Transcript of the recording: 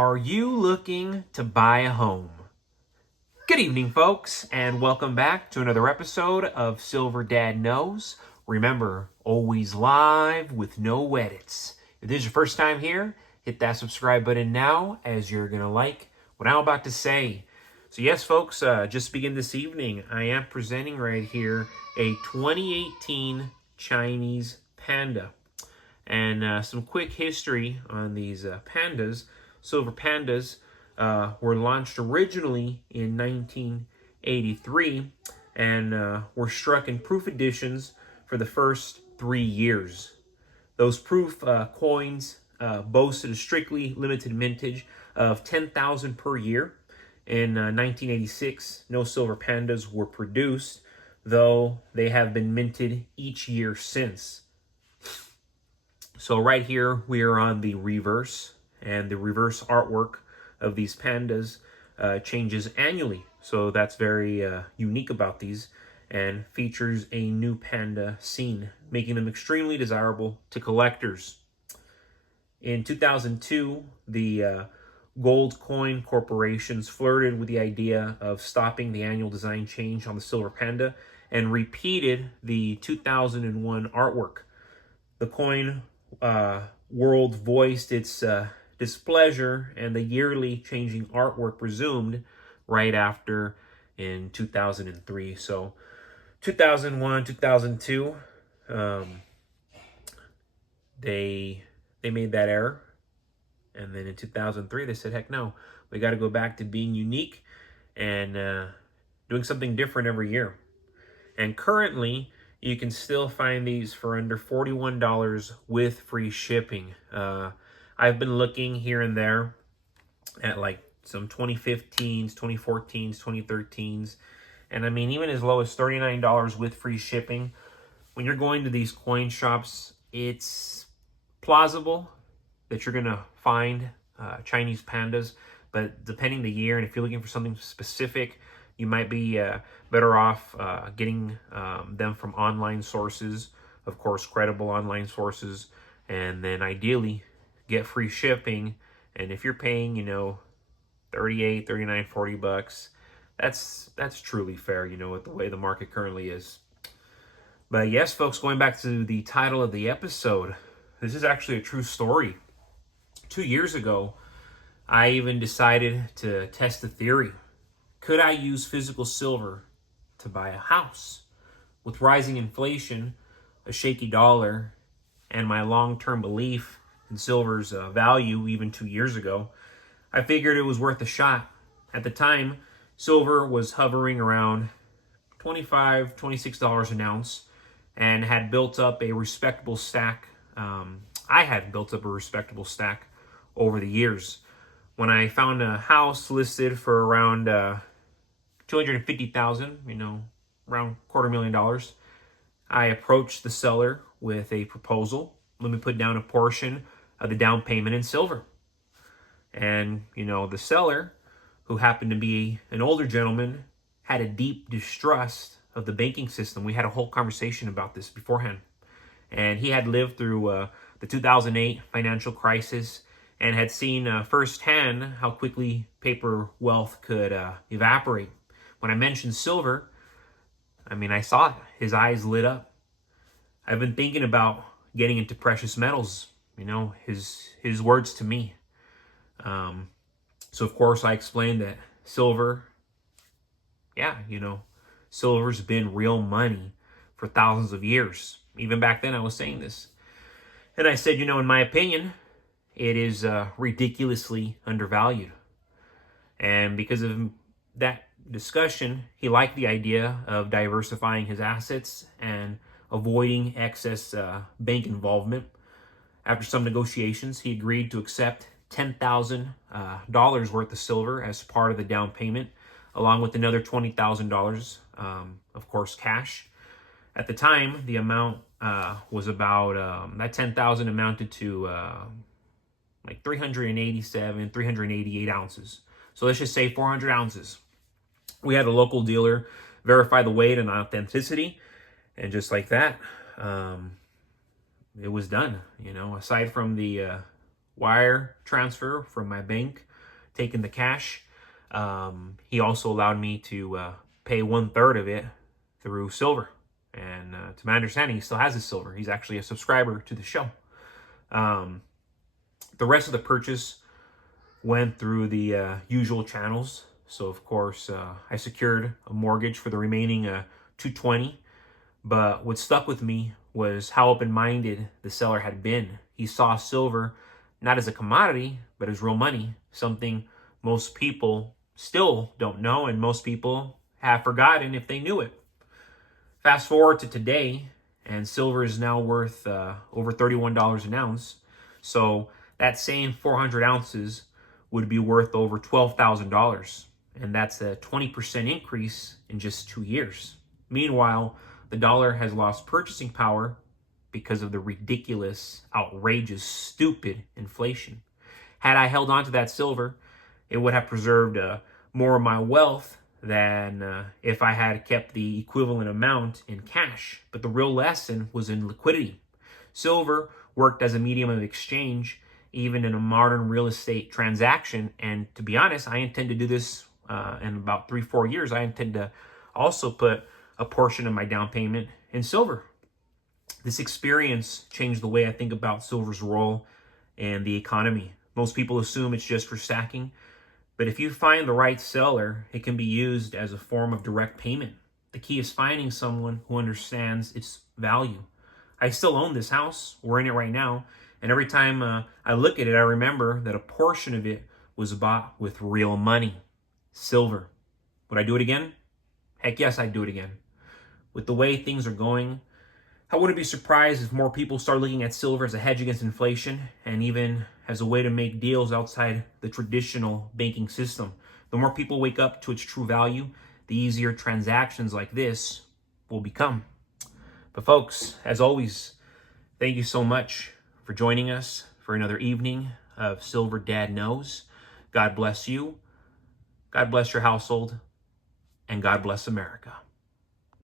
Are you looking to buy a home? Good evening, folks, and welcome back to another episode of Silver Dad Knows. Remember, always live with no edits. If this is your first time here, hit that subscribe button now, as you're going to like what I'm about to say. So yes, folks, just begin this evening. I am presenting right here a 2018 Chinese panda. And some quick history on these pandas. Silver pandas were launched originally in 1983 and were struck in proof editions for the first 3 years. Those proof coins boasted a strictly limited mintage of 10,000 per year. In 1986, no silver pandas were produced, though they have been minted each year since. So right here, we are on the reverse, and the reverse artwork of these pandas changes annually. So that's very unique about these, and features a new panda scene, making them extremely desirable to collectors. In 2002, the gold coin corporations flirted with the idea of stopping the annual design change on the silver panda and repeated the 2001 artwork. The coin world voiced its displeasure, and the yearly changing artwork resumed right after in 2003. So 2001, 2002, they made that error. And then in 2003, they said, heck no, we got to go back to being unique and doing something different every year. And currently, you can still find these for under $41 with free shipping. I've been looking here and there at like some 2015s, 2014s, 2013s. And I mean, even as low as $39 with free shipping. When you're going to these coin shops, it's plausible that you're going to find Chinese pandas. But depending the year, and if you're looking for something specific, you might be better off getting them from online sources, of course, credible online sources, and then ideally get free shipping. And if you're paying, $38, $39, $40, that's truly fair, with the way the market currently is. But yes, folks, going back to the title of the episode, this is actually a true story. 2 years ago, I even decided to test the theory. Could I use physical silver to buy a house? With rising inflation, a shaky dollar, and my long-term belief in silver's value even 2 years ago, I figured it was worth a shot. At the time, silver was hovering around $25, $26 an ounce and had built up a respectable stack. I had built up a respectable stack over the years. When I found a house listed for around $250,000, around $250,000, I approached the seller with a proposal. Let me put down a portion of the down payment in silver. And, the seller, who happened to be an older gentleman, had a deep distrust of the banking system. We had a whole conversation about this beforehand. And he had lived through the 2008 financial crisis and had seen firsthand how quickly paper wealth could evaporate. When I mentioned silver, I saw it. His eyes lit up. I've been thinking about getting into precious metals, his words to me. So, of course, I explained that silver, silver's been real money for thousands of years. Even back then, I was saying this. And I said, in my opinion, it is ridiculously undervalued. And because of that discussion, he liked the idea of diversifying his assets and avoiding excess bank involvement. After some negotiations, he agreed to accept $10,000 worth of silver as part of the down payment, along with another $20,000, of course, cash. At the time, the amount was about, that $10,000 amounted to like 388 ounces. So let's just say 400 ounces. We had a local dealer verify the weight and authenticity, and just like that, it was done. Aside from the wire transfer from my bank, taking the cash. He also allowed me to pay 1/3 of it through silver. And to my understanding, he still has his silver. He's actually a subscriber to the show. The rest of the purchase went through the usual channels. So of course, I secured a mortgage for the remaining $220. But what stuck with me was how open-minded the seller had been. He saw silver not as a commodity, but as real money, something most people still don't know, and most people have forgotten if they knew it. Fast forward to today, and silver is now worth over $31 an ounce. So that same 400 ounces would be worth over $12,000. And that's a 20% increase in just 2 years. Meanwhile, the dollar has lost purchasing power because of the ridiculous, outrageous, stupid inflation. Had I held on to that silver, it would have preserved more of my wealth than if I had kept the equivalent amount in cash. But the real lesson was in liquidity. Silver worked as a medium of exchange, even in a modern real estate transaction. And to be honest, I intend to do this in about 3-4 years. I intend to also put a portion of my down payment in silver. This experience changed the way I think about silver's role in the economy. Most people assume it's just for stacking, but if you find the right seller, it can be used as a form of direct payment. The key is finding someone who understands its value. I still own this house. We're in it right now. And every time I look at it, I remember that a portion of it was bought with real money, silver. Would I do it again? Heck yes, I'd do it again. With the way things are going, I wouldn't be surprised if more people start looking at silver as a hedge against inflation and even as a way to make deals outside the traditional banking system. The more people wake up to its true value, the easier transactions like this will become. But folks, as always, thank you so much for joining us for another evening of Silver Dad Knows. God bless you, God bless your household, and God bless America.